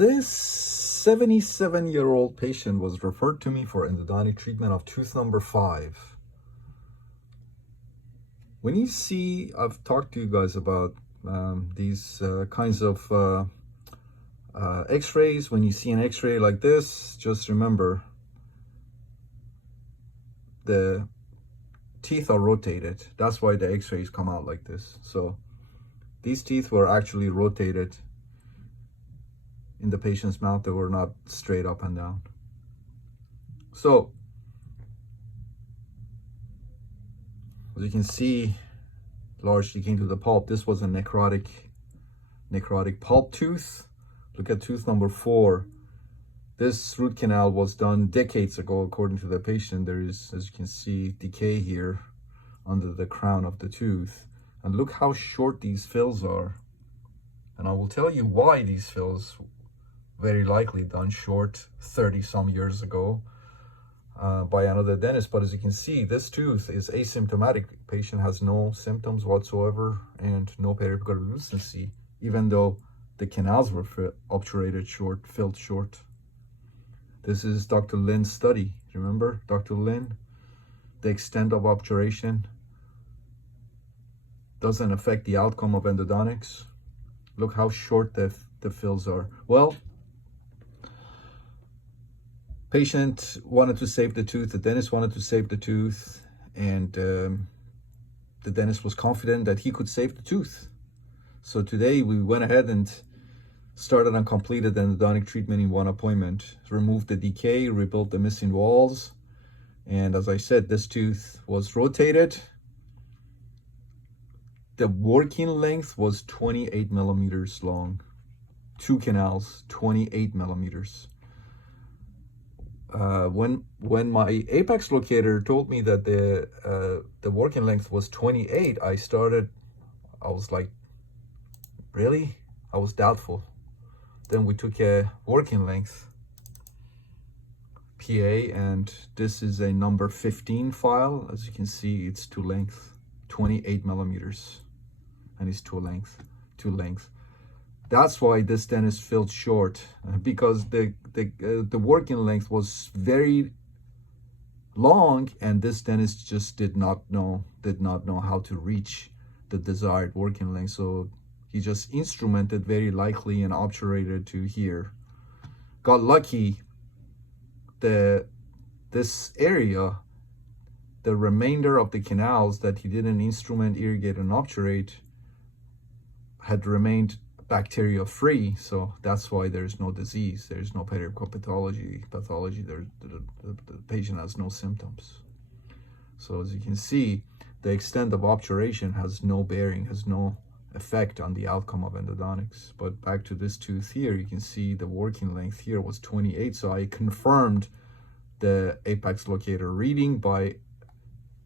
This 77-year-old patient was referred to me for endodontic treatment of tooth number 5. When you see, I've talked to you guys about these kinds of x-rays. When you see an x-ray like this, just remember the teeth are rotated. That's why the x-rays come out like this. So these teeth were actually rotated in the patient's mouth. They were not straight up and down. So as you can see, large decay to the pulp. This was a necrotic pulp tooth. Look at tooth number 4. This root canal was done decades ago, according to the patient. There is, as you can see, decay here under the crown of the tooth. And look how short these fills are. And I will tell you why these fills very likely done short 30 some years ago by another dentist. But as you can see, this tooth is asymptomatic. Patient has no symptoms whatsoever and no periapical lucency, even though the canals were obturated short, filled short. This is Dr. Lin's study. Remember Dr. Lin? The extent of obturation doesn't affect the outcome of endodontics. Look how short the fills are. Well, patient wanted to save the tooth, the dentist wanted to save the tooth, and the dentist was confident that he could save the tooth. So today we went ahead and started and completed the endodontic treatment in one appointment. Removed the decay, rebuilt the missing walls, and as I said, this tooth was rotated. The working length was 28 millimeters long. 2 canals, 28 millimeters. When my apex locator told me that the working length was 28, I was like, really? I was doubtful. Then we took a working length PA, and this is a number 15 file. As you can see, it's to length, 28 millimeters, and it's to length. That's why this dentist filled short, because the working length was very long, and this dentist just did not know how to reach the desired working length. So he just instrumented very likely and obturated to here. Got lucky. This area, the remainder of the canals that he didn't instrument, irrigate, and obturate had remained bacteria free, so that's why there's no disease, there's no periapical pathology. The patient has no symptoms. So as you can see, the extent of obturation has no bearing, has no effect on the outcome of endodontics. But back to this tooth here, you can see the working length here was 28, so I confirmed the apex locator reading by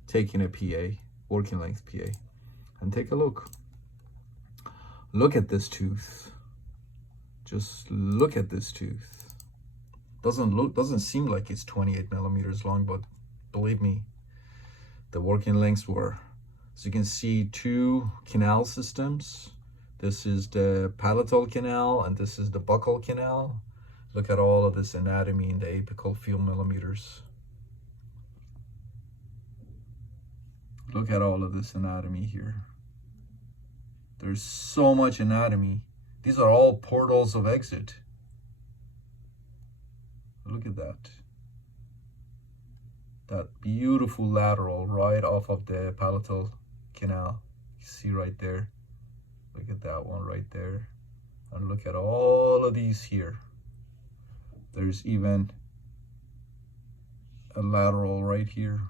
taking a PA, working length PA. And take a look. Look at this tooth. Just look at this tooth. Doesn't seem like it's 28 millimeters long, but believe me, the working lengths were. So you can see 2 canal systems. This is the palatal canal and this is the buccal canal. Look at all of this anatomy in the apical few millimeters. Look at all of this anatomy here. There's so much anatomy. These are all portals of exit. Look at that. That beautiful lateral right off of the palatal canal. You see right there. Look at that one right there. And look at all of these here. There's even a lateral right here.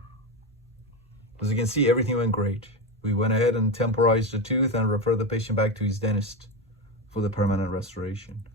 As you can see, everything went great. We went ahead and temporized the tooth and referred the patient back to his dentist for the permanent restoration.